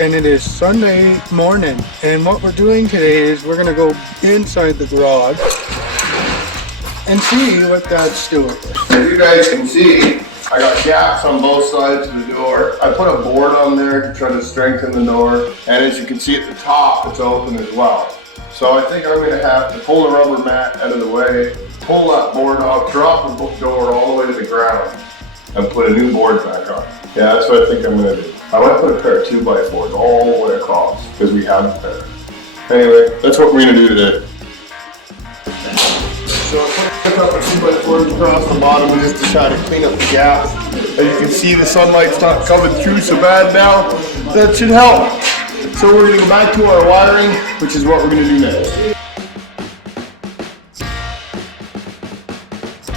and it is Sunday morning, and what we're doing today is we're gonna go inside the garage and see what Dad's doing. As you guys can see, I got gaps on both sides of the door. I put a board on there to try to strengthen the door, and as you can see at the top, it's open as well. So I think I'm gonna have to pull the rubber mat out of the way, pull that board off, drop the door all the way to the ground, and put a new board back on. Yeah, that's what I think I'm gonna do. I might put a pair of 2x4s all the way across, because we have a pair. Anyway, that's what we're gonna do today. So I put a couple of 2x4s across the bottom just to try to clean up the gaps. As you can see, the sunlight's not coming through so bad now. That should help. So we're gonna go back to our wiring, which is what we're gonna do next.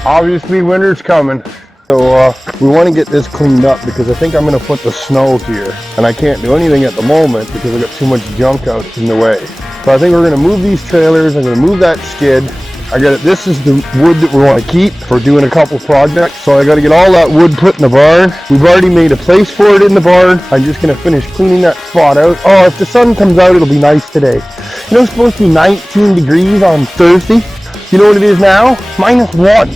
Obviously winter's coming, so we want to get this cleaned up because I think I'm going to put the snow here, and I can't do anything at the moment because I got too much junk out in the way. So I think we're going to move these trailers. I'm going to move that skid. I got it. This is the wood that we want to keep for doing a couple projects. So I got to get all that wood put in the barn. We've already made a place for it in the barn. I'm just going to finish cleaning that spot out. Oh, if the sun comes out, it'll be nice today. You know, it's supposed to be 19 degrees on Thursday. You know what it is now? -1.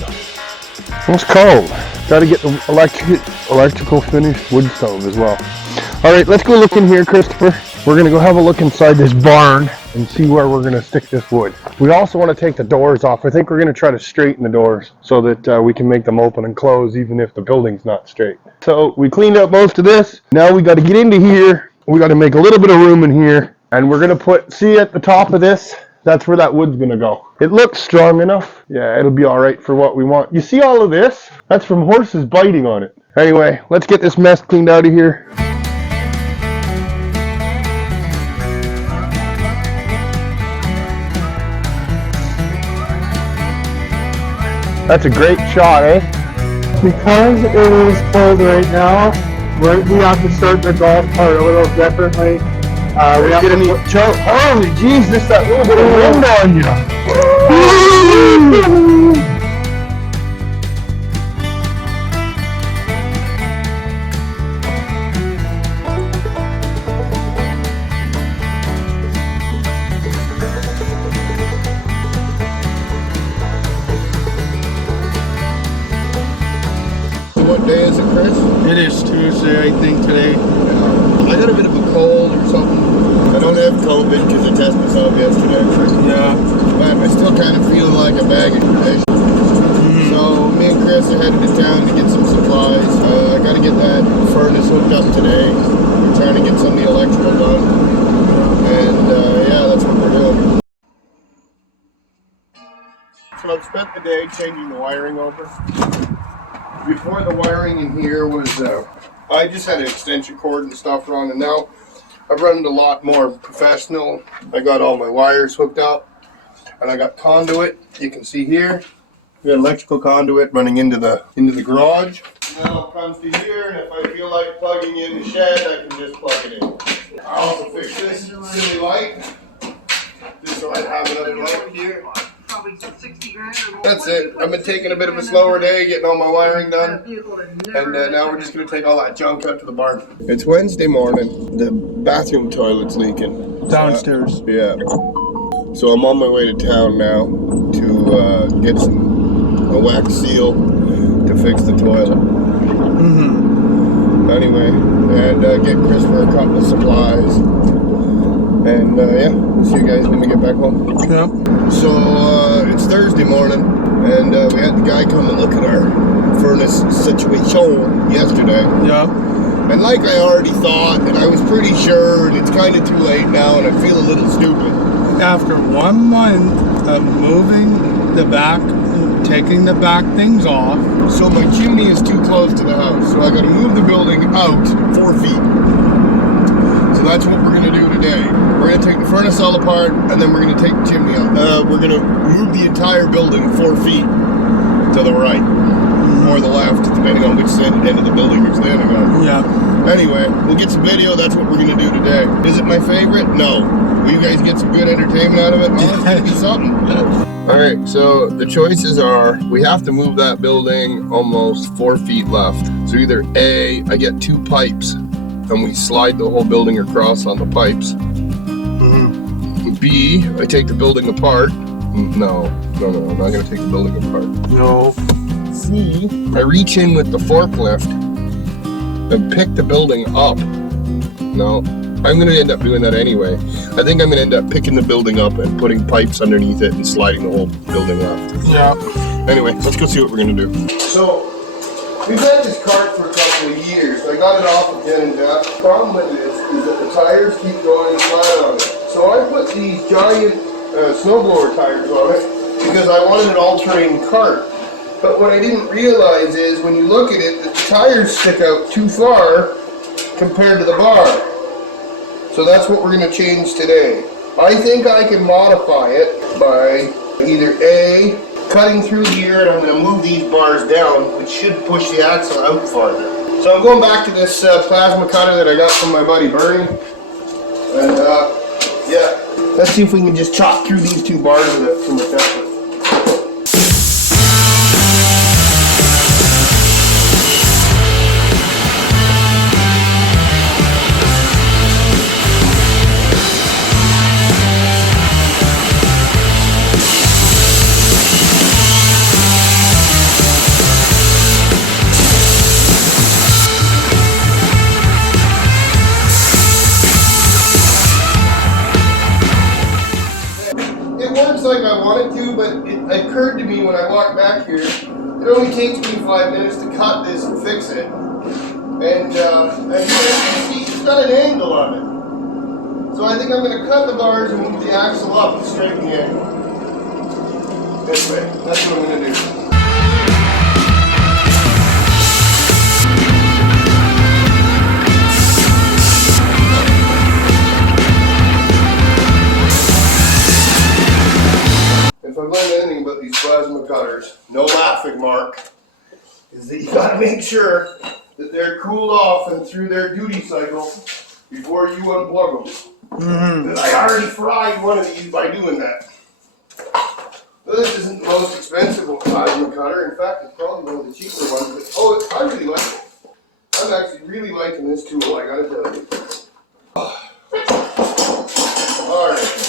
It's cold. Got to get the electrical finished wood stove as well. All right, let's go look in here, Christopher. We're going to go have a look inside this barn and see where we're going to stick this wood. We also want to take the doors off. I think we're going to try to straighten the doors so that we can make them open and close even if the building's not straight. So we cleaned up most of this. Now we got to get into here. We got to make a little bit of room in here, and we're going to see at the top of this, that's where that wood's gonna go. It looks strong enough. Yeah, it'll be all right for what we want. You see all of this? That's from horses biting on it. Anyway, let's get this mess cleaned out of here. That's a great shot, eh? Because it is cold right now, we have to start the golf cart a little differently. We have to Holy jeez, just that little bit of wind on you. What day is it, Chris? It is Tuesday, I think, today. I got a bit of a cold or something. I don't have COVID because I tested myself yesterday. Yeah. But I'm still kind of feeling like a bag of fish. So me and Chris are headed to town to get some supplies. I got to get that furnace hooked up today. We're trying to get some of the electrical done. And yeah, that's what we're doing. So I've spent the day changing the wiring over. Before, the wiring in here was, I just had an extension cord and stuff run, and now I've run it a lot more professional. I got all my wires hooked up, and I got conduit. You can see here, we got electrical conduit running into the garage. Now it comes to here, and if I feel like plugging in the shed, I can just plug it in. I also fixed this silly light, just so I have another light here. That's it. I've been taking a bit of a slower day, getting all my wiring done, and now we're just going to take all that junk out to the barn. It's Wednesday morning. The bathroom toilet's leaking. Downstairs. Yeah. So I'm on my way to town now to get a wax seal to fix the toilet. Anyway, and get Chris for a couple of supplies. And yeah, we'll see you guys when we get back home. Yep. So it's Thursday morning, and we had the guy come and look at our furnace situation yesterday. Yeah. And like I already thought, and I was pretty sure, and it's kind of too late now, and I feel a little stupid. After 1 month of moving the back, taking the back things off. So my chimney is too close to the house, so I got to move the building out 4 feet. So that's what we're going to do today. We're going to take the furnace all apart, and then we're going to take the chimney out. We're going to move the entire building 4 feet to the right, or the left, depending on which end of the building you're standing on. Yeah. Anyway, we'll get some video. That's what we're going to do today. Is it my favorite? No. Will you guys get some good entertainment out of it? Well, it's going to be something. Alright, so the choices are, we have to move that building almost 4 feet left. So either A, I get 2 pipes and we slide the whole building across on the pipes. B, I take the building apart. No, I'm not gonna take the building apart. No. C, I reach in with the forklift and pick the building up. No, I'm gonna end up doing that anyway. I think I'm gonna end up picking the building up and putting pipes underneath it and sliding the whole building up. Yeah. Anyway, let's go see what we're gonna do. So, we've had this cart for a couple of years. I got it off again, and the problem with it is that the tires keep going flat on it. So I put these giant snowblower tires on it because I wanted an all-terrain cart. But what I didn't realize is when you look at it, the tires stick out too far compared to the bar. So that's what we're going to change today. I think I can modify it by either A, cutting through here, and I'm going to move these bars down, which should push the axle out farther. So I'm going back to this plasma cutter that I got from my buddy Bernie. And yeah, let's see if we can just chop through these two bars with it from the template. Like I wanted to, but it occurred to me when I walked back here, it only takes me 5 minutes to cut this and fix it. And as you can see, it's got an angle on it. So I think I'm going to cut the bars and move the axle up and straighten the angle. This way. That's what I'm going to do. If I've learned anything about these plasma cutters, no laughing, Mark, is that you gotta make sure that they're cooled off and through their duty cycle before you unplug them. Because I already fried one of these by doing that. Well, this isn't the most expensive plasma cutter. In fact, it's probably one of the cheaper ones. But, I really like it. I'm actually really liking this tool, I gotta tell you. Alright.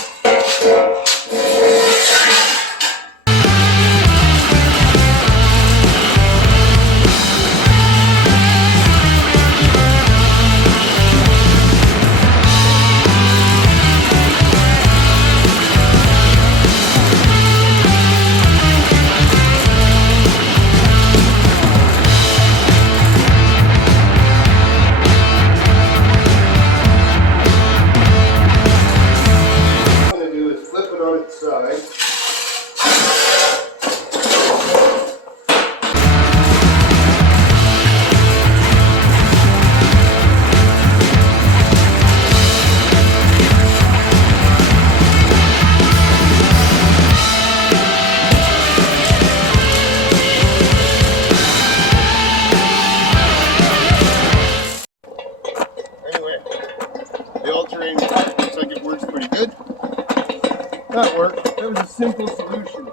That worked. That was a simple solution.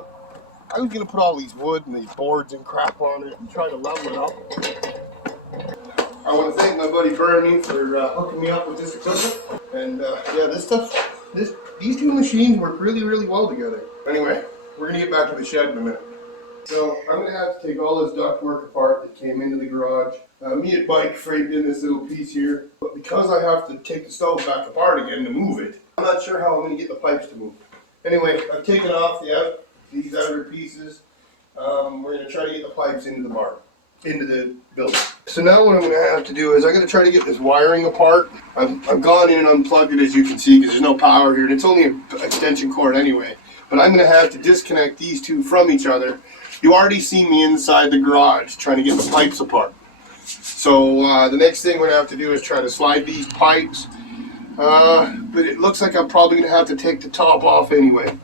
I was going to put all these wood and these boards and crap on it and try to level it up. I want to thank my buddy Bernie for hooking me up with this equipment. And yeah, these two machines work really, really well together. Anyway, we're going to get back to the shed in a minute. So I'm going to have to take all this ductwork apart that came into the garage. Me and Mike framed in this little piece here. But because I have to take the stove back apart again to move it, I'm not sure how I'm going to get the pipes to move. Anyway, I've taken off these outer pieces. We're going to try to get the pipes into the barn, into the building. So now what I'm going to have to do is I'm going to try to get this wiring apart. I've gone in and unplugged it, as you can see, because there's no power here, and it's only an extension cord anyway. But I'm going to have to disconnect these two from each other. You already see me inside the garage trying to get the pipes apart. So the next thing we're going to have to do is try to slide these pipes. But it looks like I'm probably going to have to take the top off anyway.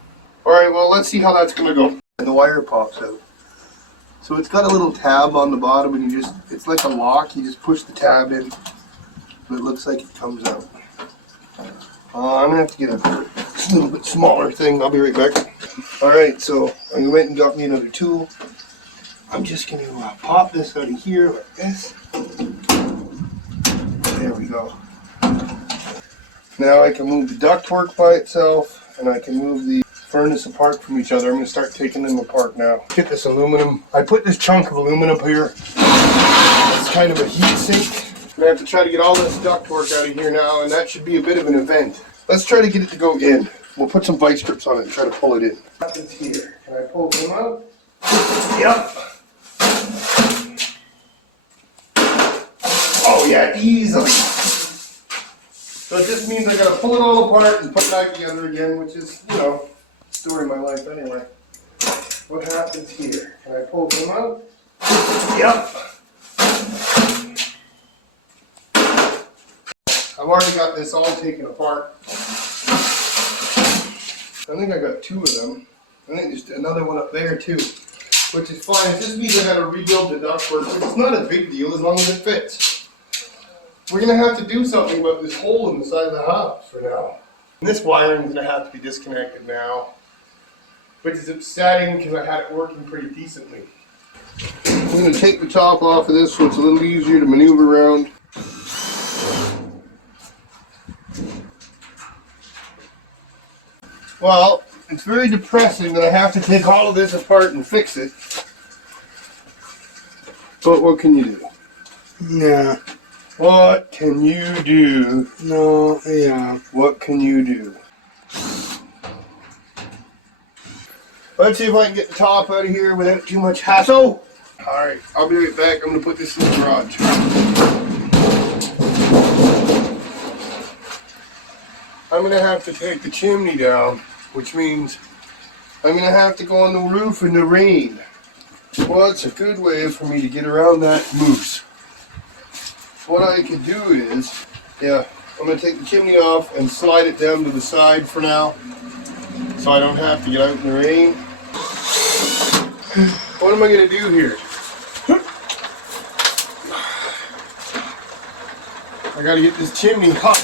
Alright, well, let's see how that's going to go. And the wire pops out. So it's got a little tab on the bottom, and it's like a lock. You just push the tab in, but it looks like it comes out. I'm going to have to get a little bit smaller thing. I'll be right back. Alright, so I went and got me another tool. I'm just going to pop this out of here like this. There we go. Now I can move the ductwork by itself, and I can move the furnace apart from each other. I'm going to start taking them apart now. Get this aluminum. I put this chunk of aluminum here. It's kind of a heat sink. I'm going to have to try to get all this ductwork out of here now, and that should be a bit of an event. Let's try to get it to go in. We'll put some vice grips on it and try to pull it in. What happens here? Can I pull them out? Yep. Oh yeah, easily. So it just means I gotta pull it all apart and put it back together again, which is, you know, the story of my life anyway. What happens here? Can I pull them out? Yep. I've already got this all taken apart. I think I got 2 of them. I think there's another one up there too, which is fine. It just means I gotta rebuild the ductwork, which is not a big deal as long as it fits. We're gonna have to do something about this hole in the side of the house for now. And this wiring is gonna have to be disconnected now, which is upsetting because I had it working pretty decently. I'm gonna take the top off of this so it's a little easier to maneuver around. Well, it's very depressing that I have to take all of this apart and fix it. But what can you do? Yeah. What can you do? No, yeah. What can you do? Let's see if I can get the top out of here without too much hassle. Alright, I'll be right back. I'm going to put this in the garage. I'm going to have to take the chimney down, which means I'm going to have to go on the roof in the rain. Well, it's a good way for me to get around that moose. What I could do is, I'm going to take the chimney off and slide it down to the side for now, so I don't have to get out in the rain. What am I going to do here? I got to get this chimney up.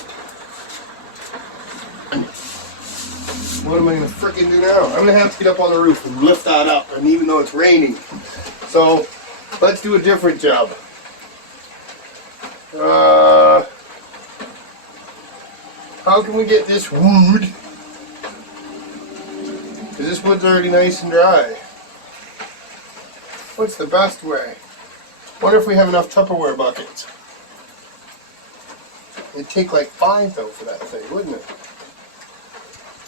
What am I going to frickin' do now? I'm going to have to get up on the roof and lift that up, and even though it's raining. So, let's do a different job. How can we get this wood? Because this wood's already nice and dry. What's the best way? Wonder if we have enough Tupperware buckets. It'd take like 5 though for that thing, wouldn't it?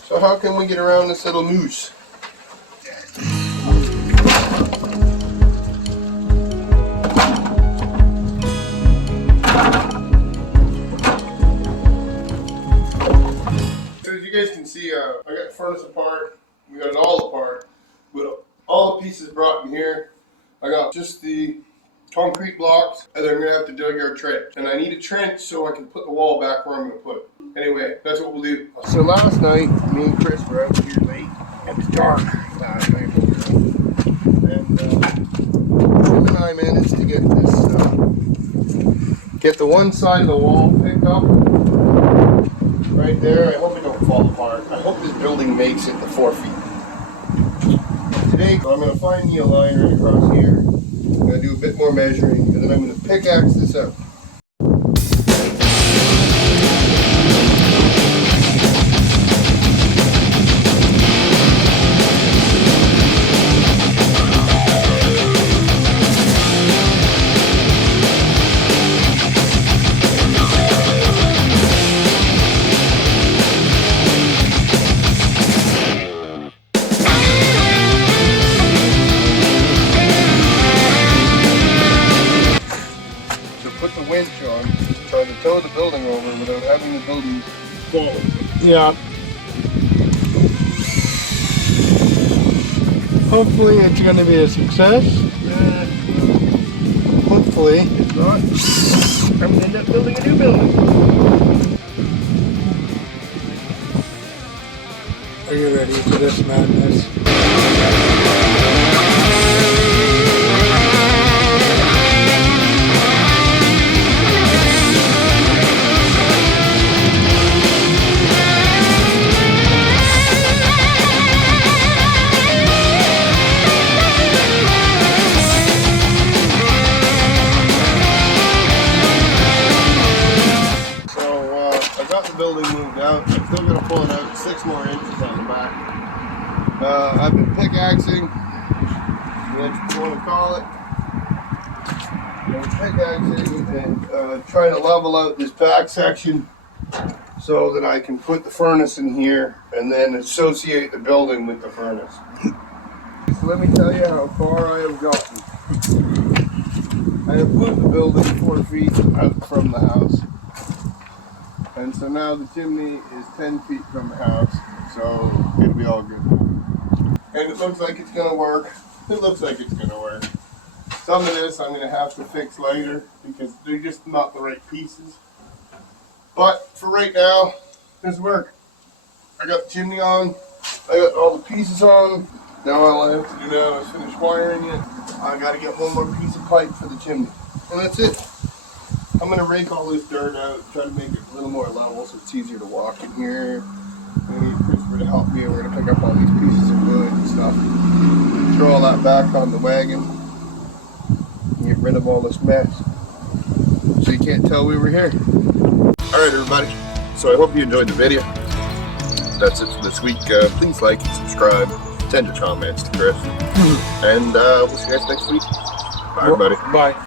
So how can we get around this little moose? So as you guys can see, I got the furnace apart. We got it all apart. With all the pieces brought in here. I got just the concrete blocks, and then I'm going to have to dig our trench. And I need a trench so I can put the wall back where I'm going to put it. Anyway, that's what we'll do. So last night, me and Chris were out here late. It was dark last night. And Jim and I managed to get this, get the one side of the wall picked up. Right there. I hope it don't fall apart. I hope this building makes it to 4 feet. Today, I'm going to find me a line right across here. I'm going to do a bit more measuring, and then I'm going to pickaxe this out. On, try to tow the building over without having the building fall. Yeah. Hopefully it's going to be a success. Hopefully. If not, I'm going to end up building a new building. Are you ready for this madness? 6 more inches on the back. I've been pickaxing, what you want to call it. Pickaxing and trying to level out this back section so that I can put the furnace in here and then associate the building with the furnace. So let me tell you how far I have gotten. I have moved the building 4 feet out from the house. And so now the chimney is 10 feet from the house. So it'll be all good. And it looks like it's gonna work. It looks like it's gonna work. Some of this I'm gonna have to fix later because they're just not the right pieces. But for right now, this work. I got the chimney on. I got all the pieces on. Now all I have to do now is finish wiring it. I gotta get one more piece of pipe for the chimney. And that's it. I'm gonna rake all this dirt out, try to make it a little more level so it's easier to walk in here. I need Christopher to help me. We're gonna pick up all these pieces of wood and stuff. Throw all that back on the wagon. And get rid of all this mess. So you can't tell we were here. Alright everybody, so I hope you enjoyed the video. That's it for this week. Please like and subscribe. Send your comments to Chris. And we'll see you guys next week. Bye everybody. Bye.